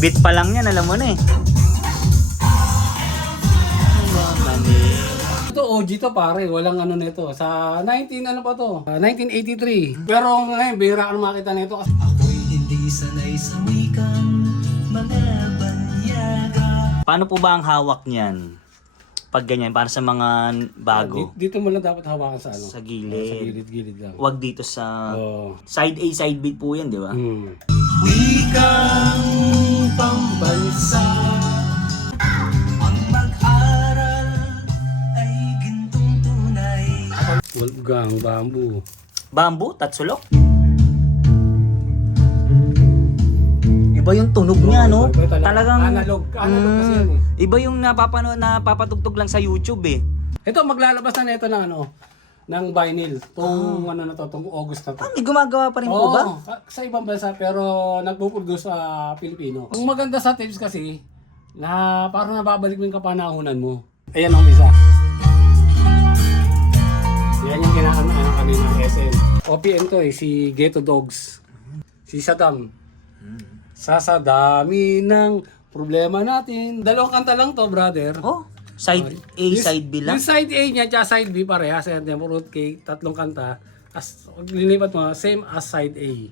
Bit pa lang yan, alam mo na eh. Ito OG to pare, walang ano nito. Sa 1983. Pero ngayon, bihira ka na makita nito. Ako'y hindi sanay sa wikang mga banyaga. Paano po ba ang hawak niyan? Pag ganyan, para sa mga bago. Dito mo lang dapat hawakan sa ano. Sa Sa gilid. gilid-gilid lang. Huwag dito sa... Oh. Side A, side B po yan, di ba? Wikang pambansa. Ang mag-aral ay gintong tunay. Wolfgang, bamboo. Bamboo, tatsulok. Iba yung tunog niya, no? Iba talaga. Talagang... Analog kasi yan eh. Iba yung napapatugtog lang sa YouTube eh. Ito, maglalabas na nito ng ano, ng vinyl. Itong ano na to, itong August na to. May gumagawa pa rin po ba? Sa ibang bansa pero nagpo-produce sa Pilipino. Ang maganda sa tapes kasi, na parang nababalik mo yung kapanahunan mo. Ayan ang isa. Yan yung kinakano kanina SM. OPM to eh, si Ghetto Dogs. Si Saddam. Sa dami ng problema natin. Dalawang kanta lang to, brother. Oh, side A, side B lang? Yung side A niya, tsaka side B parehas. Ayan, Tempo Root Cake, tatlong kanta. As, lilipat mo, same as side A.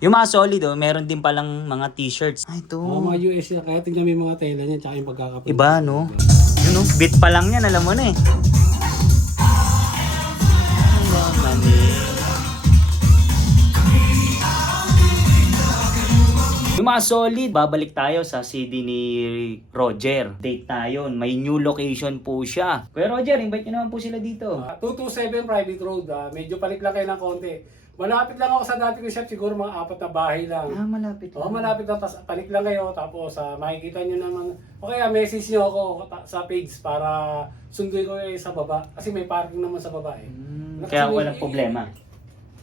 Yung mga solid, oh, meron din palang mga t-shirts. Ay, ito. Mga US yan, kaya tingnan mo yung mga tela niya, tsaka yung pagkakapit. Iba, no? Yun, no? Bit pa lang yan, alam mo na eh. Yung mga solid, babalik tayo sa CD ni Roger. Date tayo, may new location po siya. Kuya Roger, invite nyo naman po sila dito. 227 Private Road, medyo palik lang kayo ng konti. Malapit lang ako sa dati ko shop, siguro mga 4 na bahay lang. Malapit Oo, malapit lang, tapos panik lang kayo, tapos makikita nyo naman, okay, message nyo ako sa page para sunduin ko kayo sa baba. Kasi may parking naman sa baba eh. Kaya walang problema.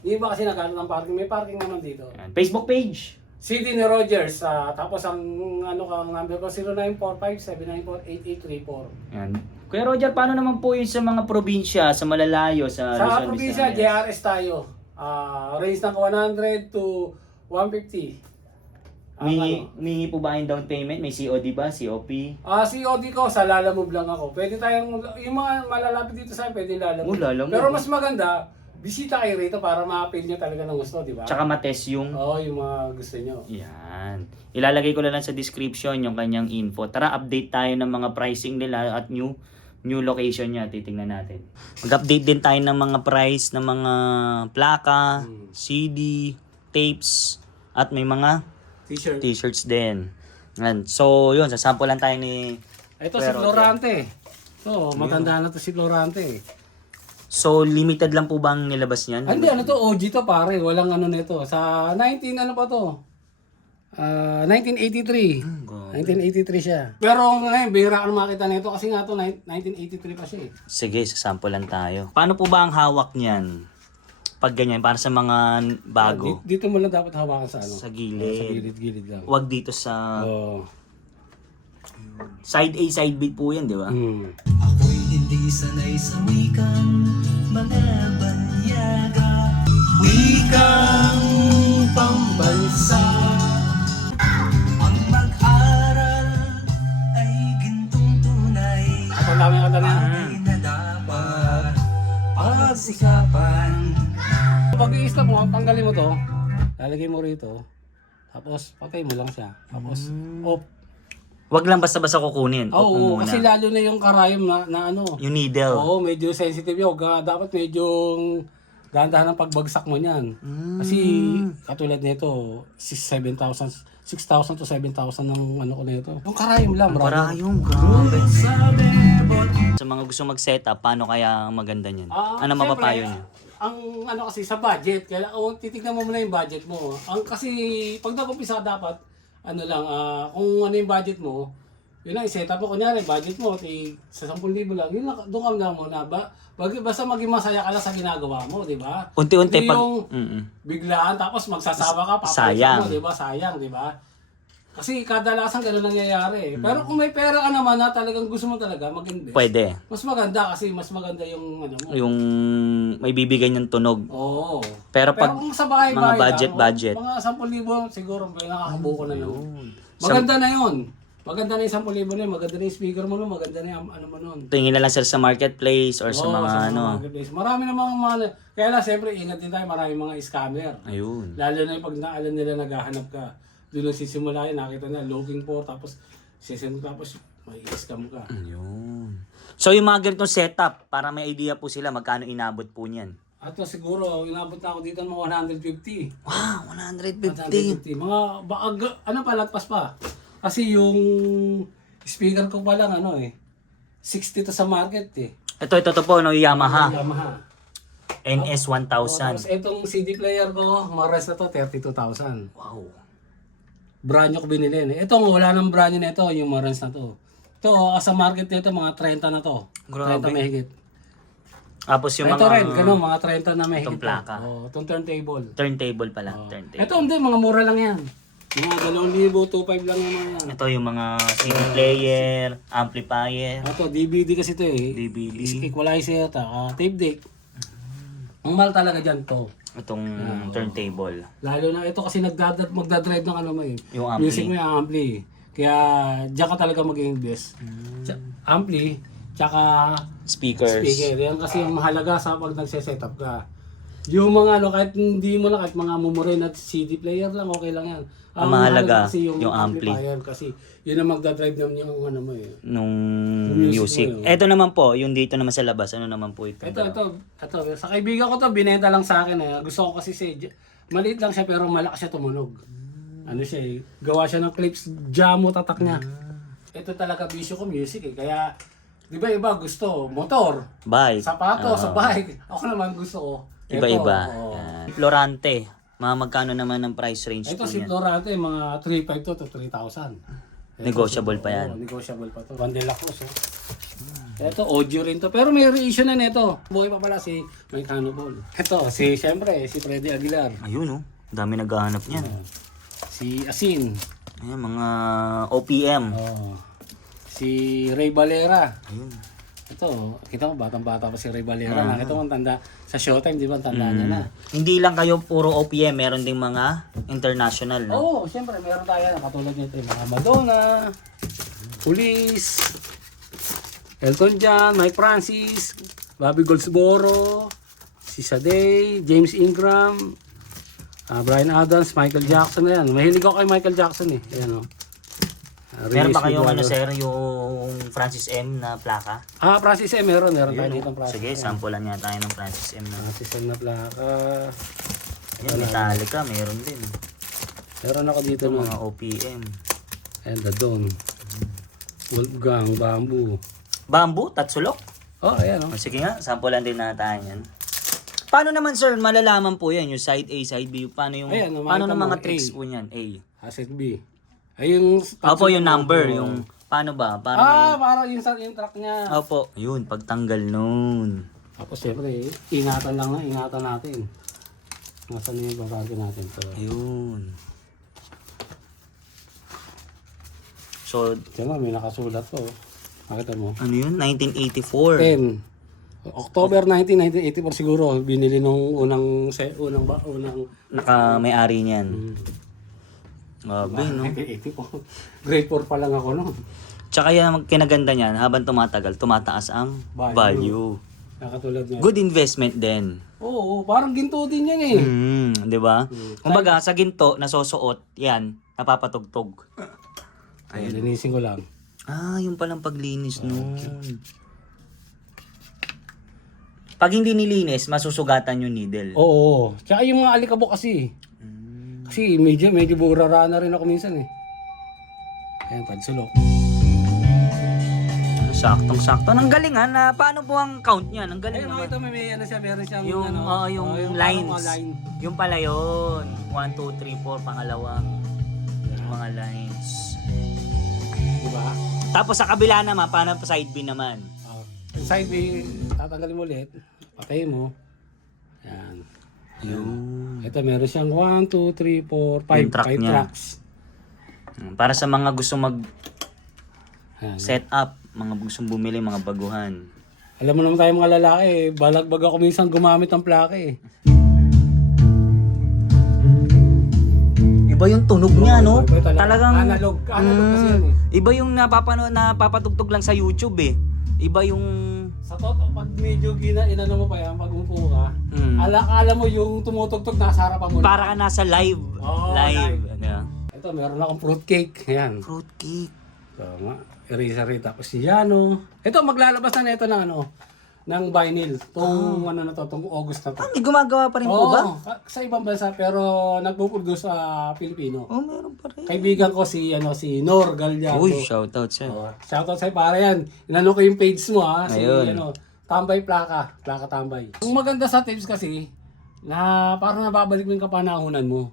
Yung iba kasi nagano ng parking, may parking naman dito. Yan. Facebook page. CD ni Rogers, tapos ang ano ka, number ko 0945-794-8834. Yan. Kuya Roger, paano naman po yun sa mga probinsya, sa malalayo, sa Sa Luzon, probinsya, Visayas? JRS tayo. Range ng 100 to 150. Humingi po ba kayong down payment? May COD ba? COP? COD ko, sa Lalamove lang ako. Pwede tayong, yung mga malalapit dito sa akin, pwede Lalamove. Lalamove. Pero mas maganda, bisita kayo rito para ma-appeal nyo talaga ng gusto, di ba? Tsaka matest yung... Oo, yung mga gusto nyo. Yan. Ilalagay ko na lang sa description yung kanyang info. Tara, update tayo ng mga pricing nila at new location niya. Titingnan natin. Mag-update din tayo ng mga price ng mga plaka, CD, tapes, at may mga T-shirt. t-shirts din. Yan. So, yun. Sasample lang tayo ni... Ito si Florante. So, matanda na to si Florante. So, limited lang po bang nilabas niyan? Hindi, ano to, OG to pare. Walang ano nito. Sa 1983. 1983 siya. Pero ngayon, bihira ka na makita nito kasi nga to 1983 pa siya eh. Sige, sasample lang tayo. Paano po ba ang hawak niyan? Pag ganyan, para sa mga bago. Dito mo lang dapat hawakan sa ano. Sa gilid. Sa gilid-gilid lang. Huwag dito sa... Oh. Side A, side B po yan, di ba? Ako'y hindi sanay sa wikang mga banyaga. Wikang pambansa. Ang mag-aral ay gintong tunay. Ako ang dami kanta na. Ay na dapat pagsikapan. Pag i-stop mo, tanggalin mo to. Lalagay mo rito. Tapos patay mo lang siya. Tapos off. Huwag lang basta-basta kukunin. Off mo Oo, muna. kasi lalo na yung karayom na ano. Yung needle. Oo, medyo sensitive yun. Dapat medyo dahan-dahan ang pagbagsak mo niyan. Kasi katulad nito, 6,000 to 7,000 ng ano ko nito. Yung karayom lang, bro. Parayong, grabe. Sa mga gusto mag-setup, paano kaya maganda niyan? Ano mapapayo niyo? Ang ano kasi sa budget, kaya titignan mo muna yung budget mo. Ang kasi pag nag-umpisa dapat ano lang, kung ano yung budget mo, yun lang, i-set up mo. Kunyari, budget mo, sa 10,000 lang, yun lang, doon ka na muna. Basta maging masaya ka lang sa ginagawa mo, di ba? Unti-unti Hindi pag... yung biglaan, tapos magsasawa ka, Sayang. mo, di ba? Sayang, di ba? Kasi kadalasan gano'n nangyayari. Pero kung may pera ka naman na talagang gusto mo talaga mag-invest. Pwede. Mas maganda kasi mas maganda yung ano mo. Yung may bibigay ng tunog. Oo. Pero pag kung sa bahay mga budget. Mga 10,000 siguro may nakakabuo ka na yun. Maganda na yun. Maganda na yung 10,000 na yun. Maganda na yung speaker mo nun. Maganda na yung ano mo nun. Tingin na lang sila sa marketplace or sa Oo, mga sa ano. marketplace. Marami na mga kaya lang siyempre ingat din tayo. Marami mga scammer. Ayun. Lalo na yung pag naalam nila naghahanap ka. Doon lang sisimula yun. Nakita na looking for. Tapos tapos may scam ka. Ayun. So yung mga ganitong setup, para may idea po sila magkano inabot po niyan. At siguro, inabot na ako dito ng mga 150. Wow, 150. 150. Mga baag, ano pa, lagpas pa. Kasi yung speaker ko pa lang, 60 to sa market eh. Ito po, no, Yamaha. Yamaha. NS1000. Tapos itong CD player ko, mga rest na to, 32,000. Wow. Brand new ko binili. Ito, wala nang brand new na ito, yung mga rest na to. Ito, sa market nito, mga 30 na to. Grabe. 30 mahigit. Tapos yung Ito mga rin, ganun, mga 30 na mahigit. itong plaka. Itong turntable. Turntable pala. Turntable. Ito, hindi, mga mura lang yan. Mga 2,000, 2,500 lang yung mga yan. Ito yung mga CD player, amplifier, Ito, DVD kasi ito eh. DVD. Equalizer, tape deck. Ang mahal talaga dyan to. Itong turntable. Lalo na ito kasi magdadrive ng ano mo eh. Yung ampli. Music mo yung ampli. Kaya diyan ka talaga mag-invest. Ampli, tsaka Speakers. speaker. Yan kasi yung mahalaga sa pag nagse-setup ka. Yung mga kahit hindi mo na, kahit mga mumurin at CD player lang, okay lang yan. Ang mahalaga, kasi yung ampli. amplifier kasi yun ang magdadrive naman yung ano mo eh. Nung music music. mo yun. Ito naman po, yung dito naman sa labas. Ano naman po ito? Ito. Sa kaibigan ko to, binenta lang sa akin eh. Gusto ko kasi maliit lang siya pero malakas siya tumunog. Ano siya eh, gawa siya ng clips, jamo tatak niya. Ito talaga bisyo ko music eh. Kaya, di ba iba gusto, motor, Bike. sapatos, sa bike. Ako naman gusto ko. ito, Iba-iba. oo. Yan. Florante. Mga magkano naman ang price range Ito po si niyan? Florante, mga 3,500 to 3,000. Negotiable pa yan. Oo, negotiable pa to. Bandela Cruz. Ito, audio rin to. Pero may reissue na nito. Buhay pa pala si Mike Hannibal. Ito, siyempre, si Freddy Aguilar. Ayun oh. Dami naghahanap niyan. Si Asin. Ayan, mga OPM. Oh. Si Ray Valera. Ayun. Ito, kita mo, batang-bata pa si Ray Valera. Nakita mo, ang tanda. Sa Showtime, di ba, ang tanda niya na. Hindi lang kayo puro OPM, meron ding mga international, no? Oo, siyempre, meron tayo na katulad nito. Mga Madonna, Police, Elton John, Mike Francis, Bobby Goldsboro, si Sade, James Ingram, Bryan Adams, Michael Jackson na yan. Mahilig ako kay Michael Jackson eh. Ayan o. Meron ba kayong ano sir, yung Francis M na plaka? Francis M. Meron tayo dito ng Francis Sige, M. sampulan niya tayo ng Francis M na. Francis M na plaka. Ayan, Metallica, meron din. Meron ako dito Ito ng mga OPM. And the Dawn. Wolfgang, Bamboo. Bamboo, Tatsulok. Oh, ayan o. O, sige nga, sampulan din na tayo yan. Paano naman sir, malalaman po yan, yung side A, side B, paano yung, Ayan, paano makita ng mo, mga A. tricks po niyan? A. Asset B. Ay, yung... Opo, yung number, yung, paano ba? Parang para yung track niya. Opo, yun, pagtanggal nun. Tapos siyempre, ingatan natin. Nasaan yung babagin natin to? Ayun. So, Diyan mo, may nakasulat po. Makita mo. ano yun? 1984. 10. October 19, 1984 siguro. Binili nung unang... Naka-may-ari niyan. Grabe, no? 1984. Grade 4 pa lang ako noon. Tsaka yan, ang kinaganda niyan, habang tumatagal, tumataas ang value. Nakatulad niya. Good investment din. Oo, parang ginto din yan eh. Di ba? Kumbaga, sa ginto, nasusuot, yan, napapatugtog. Ayun, linisin ko lang. Ah, yung palang paglinis nun. Pag hindi nilinis, masusugatan yung needle. Oo. Tsaka yung mga alikabok kasi. Kasi medyo burara na rin ako minsan eh. Ayan, padsulok. Saktong-sakto. Ang galing ha, na paano po ang count niyan? Ang galing Ayun, naman. ito may ano siya, meron siyang Yung, ano. yung parang lines. mga line. Yung pala yun. 1, 2, 3, 4, pangalawang. Yung mga lines. Diba? Tapos sa kabila naman, paano pa side B naman? Side B, tatanggalin mo ulit. Patayin mo. Ayan. Yun. Ito meron siyang 1, 2, 3, 4, 5. Yung track 5 niya. tracks. Para sa mga gusto mag Ayan. set up, mga gustong bumili, mga baguhan. Alam mo naman tayo mga lalaki, balagbag ako minsan gumamit ng plaka eh. Iba yung tunog niya, no? Iba talaga. Talagang Analog kasi yan eh. Iba yung napapatugtog lang sa YouTube eh. Iba yung Sa totoo, pag medyo inano mo pa yan, pag umupo ka, Mm. akala mo yung tumutugtog nasa harapan mo. para ka nasa live. Oo, live. live. Ano? Ito, meron akong fruitcake. Ayan. Fruit cake. Ito nga. Erisari tapos si Yano. Ito, maglalabas na ito ng ng vinyl. Itong itong August na to. May gumagawa pa rin po ba? Sa ibang bansa pero nagpo-produce sa Pilipino. Oh, meron pa rin. Kaibigan ko si Nor Gallardo. Uy, shoutout sir. Oh, shoutout sa'yo para yan. Inano ko yung page mo ha. Si Ayun. Tambay Plaka. Plaka Tambay. Ang maganda sa tips kasi, na parang nababalik mo yung kapanahunan mo.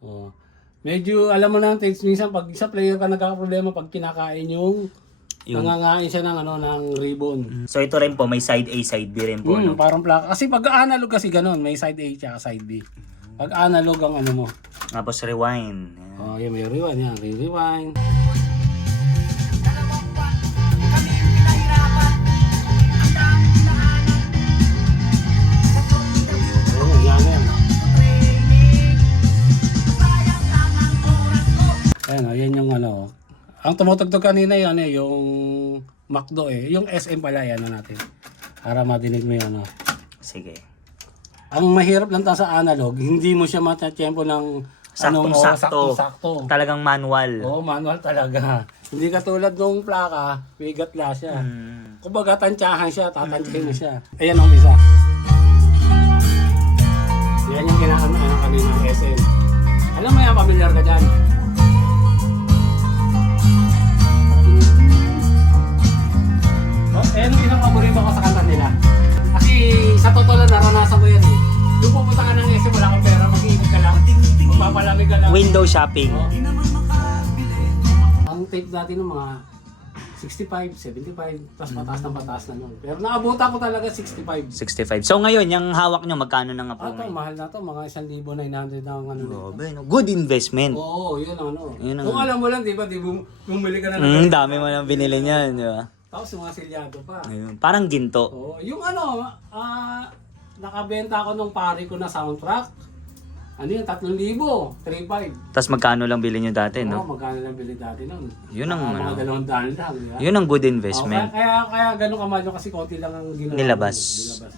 Oh. Medyo alam mo na ang tips minsan pag sa player ka nagkakaproblema pag kinakain yung nangangain siya ng ribbon. So ito rin po, may side A, side B rin po. No? Parang plaka. Kasi pag analog kasi ganun, may side A at side B. Pag analog ang mo. Tapos rewind. Ayan. Oh, yan may rewind yan. Rewind. Ayan yung Ang tumutugtog kanina yun, yung McDo Yung SM pala, yan natin. Para madinig mo yun, Sige. Ang mahirap lang sa analog, hindi mo siya matya-tempo ng Saktong-sakto. sakto. Talagang manual. Oo, manual talaga. Hindi katulad nung plaka, bigat la siya. Kumbaga, tansyahan siya, tatansyahin mo siya. Ayan ang isa. Yan yung kailangan kanina SM. Alam mo yan, familiar ka dyan. Ayan yung pinaka-paborito ko sa kanta nila. Kasi sa totoo lang naranasan ko yan eh. Yung pupunta ka ng SM, wala kang pera, mag-iibig ka lang. Magpapalamig ka lang. Window shopping. Oh. Ang tape dati ng mga 65, 75, tapos pataas na nun. Pero naabutan ko talaga 65. 65. So ngayon, yung hawak nyo, magkano na nga po? Ito, mahal na to, mga 1,900 na ang ano. Grabe, no? Good investment. Oo, yun ano. Yun ang- Kung alam mo lang, di ba, bumili ka na ng Dami mo nang binili niyan, di ba? tapos yung mga silyado pa. Ayun. Parang ginto. Oo, yung nakabenta ako nung pare ko na soundtrack. Ano yun, 3,000, 3,500. Tapos magkano lang bili nyo dati, Oo, no? magkano lang bili dati nun? Yun ang Mga ano. 200 lang, di ba? Yun ang good Oh, investment. kaya ganun kamahal kasi konti lang ang ginawa. Nilabas.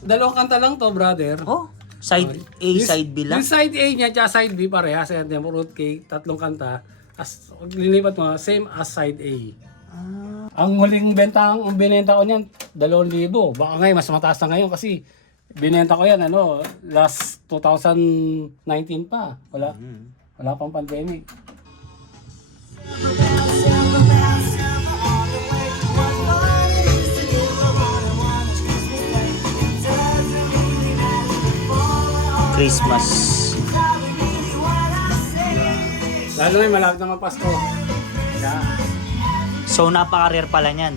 Dalawang kanta lang to, brother. Oh, side A, side B lang. Yung side A niya at side B parehas. Ayan, Demo Root Cake, 3 kanta. As lilipat mo, same as side A. Ang huling binenta ko niyan, 2,000. Baka ngayon, mas mataas na ngayon kasi binenta ko yan, last 2019 pa. Wala pang pandemic. Christmas. Lalo ngayon, malapit na magpasko. Yeah. So, napaka-rare pala niyan.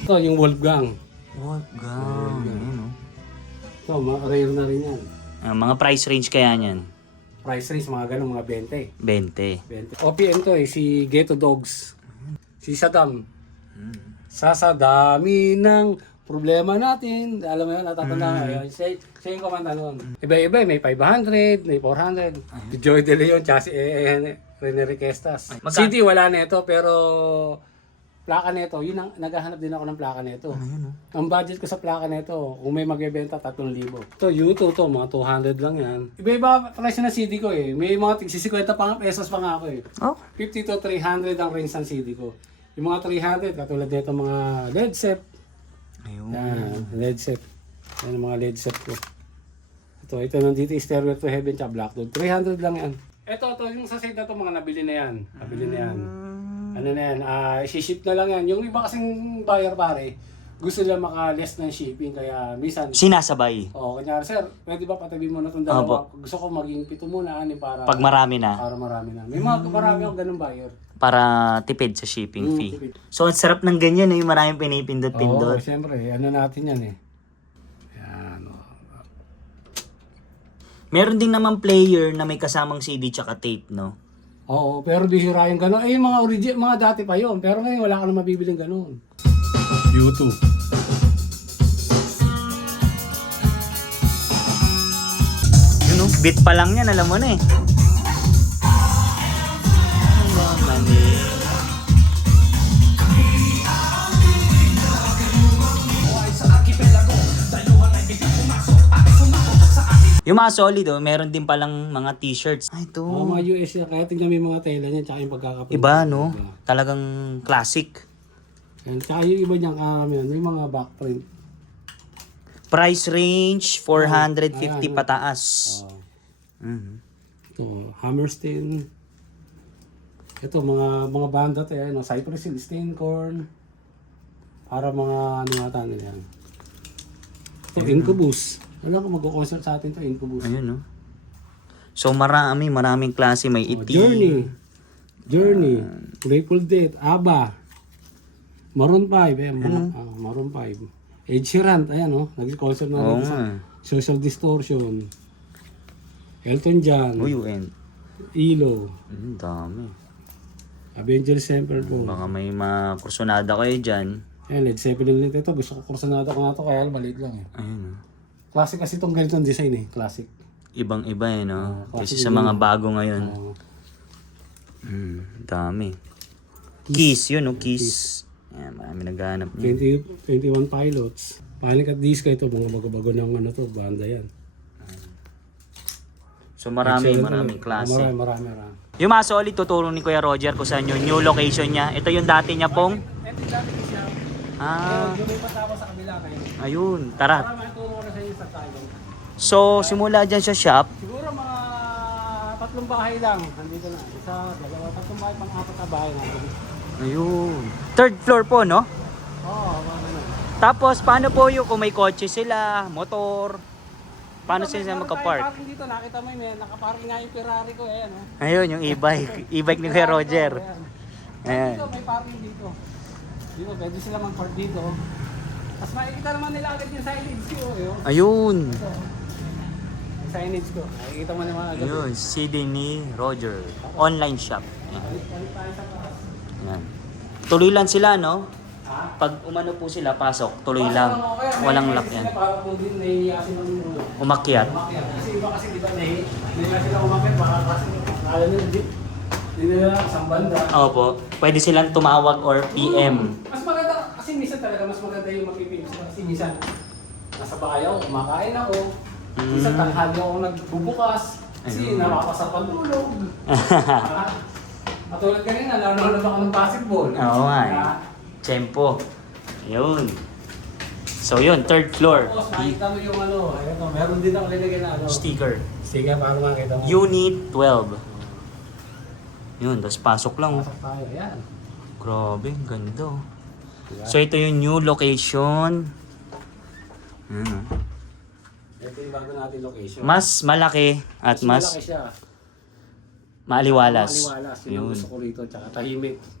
Ito, yung Wolfgang. Wolfgang. Ayun, no? Ito, rare na rin yan. Mga price range kaya niyan? Price range, mga ganun, mga 20. 20. OPM to si Ghetto Dogs. Si Saddam. Sa dami ng problema natin. Alam mo yun, natatanda mo yun. Siya yung kumanta nun. Iba-iba, may 500, may 400. Si Joy De Leon, tsaka si Rene Requestas. CD wala nito, pero plaka nito, yun ang naghahanap din ako ng plaka nito. Ang budget ko sa plaka nito, kung may magbebenta 3,000. Ito, U2 to, mga 200 lang yan. Iba-iba presyo na CD ko eh. May mga 50 pa nga pesos pa nga ako eh. Oh. 50 to 300 ang range ng CD ko. Yung mga 300, katulad nito mga LED set. Ayun. Yan, LED set. Yan ang mga LED set ko. Ito nandito yung Stairway to Heaven tsaka Black Dog. 300 lang yan. Ito, yung sa set na to, mga nabili na yan. Nabili na yan. Ano na yan, isi-ship na lang yan. Yung iba kasing buyer pare, gusto nila maka-less ng shipping. Kaya minsan, Sinasabay. kanyari, sir, pwede ba patabi mo na itong dalawa? Gusto ko maging 7 muna, para Pag marami na. para marami na. May mga marami akong ganun buyer. Para tipid sa shipping fee. tipid. So, ang sarap ng ganyan, yung maraming Oo, pinipindot-pindot. siyempre, ano natin yan eh. Yan, Meron din naman player na may kasamang CD tsaka tape, no? Oo, pero bihira yung gano'n. Eh, yung mga mga dati pa yon. Pero ngayon, wala ka na mabibiling gano'n. YouTube. Yun know, beat pa lang yan, alam mo na eh. Yung mga solid oh, meron din palang mga t-shirts. Ay, ito. Mga US yan. Kaya tingnan mo yung mga tela niya, tsaka yung pagkakaprint. Iba, no? Talagang classic. And tsaka yung iba niyang yung mga backprint. Price range, 450 Ayan. pataas. Mhm. Ito, Hammerstein. Ito, mga banda to yan. Cypress Hill, Steinkorn. Para mga ano nga nila yan. Ito, Incubus. Wala ko mag-concert sa atin to, Incubus. Ayun, no? So, maraming klase. May Oh, itim. Journey. Grateful Dead. ABBA. Maroon 5. Ayan, Maroon 5. Ed Sheeran. Ayan, nag-concert na Oo rin sa nga. Social Distortion. Elton John. Uy, UN. ELO. Dami. Avengers Sevenfold. Baka may mga kursunada kayo dyan. Ayan, Led Zeppelin ulit ito. Gusto ko kursanada ko nga ito, kaya maliit lang eh. Ayun, no? Classic kasi itong ganitong design eh. Classic. Ibang-iba eh, no? Kasi kasi sa mga bago ngayon. Dami. Kiss, yun, no? Kiss. Ayan, marami naghahanap niya. 21 Pilots. Panic at Disco ito. Mga bago-bago ng banda yan. So maraming klase. Marami. Yung mga solid, tuturo ni Kuya Roger kung saan yung new location niya. Ito yung dati niya pong. Ito yung dati ko siya. Lumipat ako sa kabila ngayon. Ayun, tara. Para makituro ko na sa inyo sa tayo. So, simula dyan sa shop. Siguro mga 3 bahay lang. Nandito na. Isa, dalawa, 3 bahay, pang-4 na bahay natin. Ayun. Third floor po, no? Oo, mga ganun. Tapos, paano po yung kung may kotse sila, motor? Paano sila magka-park? Parking dito, nakita mo yun, nakaparking nga yung Ferrari ko, ayan. Ayun, yung e-bike. E-bike ni Kuya Roger. Ayan. Dito, may parking dito. Dito, pwede sila mag-park dito. Tapos makikita naman nila agad yung signage ko. Ayun. Yung signage ko, makikita mo naman agad. Ayun, CD ni Roger. Online shop. Ayan. Ayan. Tuloy lang sila, no? Pag umano po sila, pasok. Tuloy lang. Walang lock yan. Para po din nahihiya kasi ng Umakyat. umakyat. Kasi iba kasi di ba nahihiya sila umakyat, baka kasi kala nila hindi nila isang banda. Opo. Pwede silang tumawag or PM. Mas maganda, kasi minsan talaga mas maganda yung mag-PM sila. Kasi minsan, nasa bahay ako, kumakain ako. Minsan tanghali ako nagbubukas. Kasi napapasapang tulog. Matulad kanina, nanonood ako ng basketball. Oo nga eh. Tempo. Yun. So yun, third floor. Tapos makita mo yung ito, meron din ako nilagay na Sticker. Sige, para makita mo. Unit 12. Yun, tapos pasok lang. Pasok tayo, yan. Grabe, ang ganda. So ito yung new location. Ito yung bago natin location. Mas malaki at malaki mas siya. maaliwalas. Maliwalas. Yun ang Yun. gusto ko rito. Tsaka tahimik.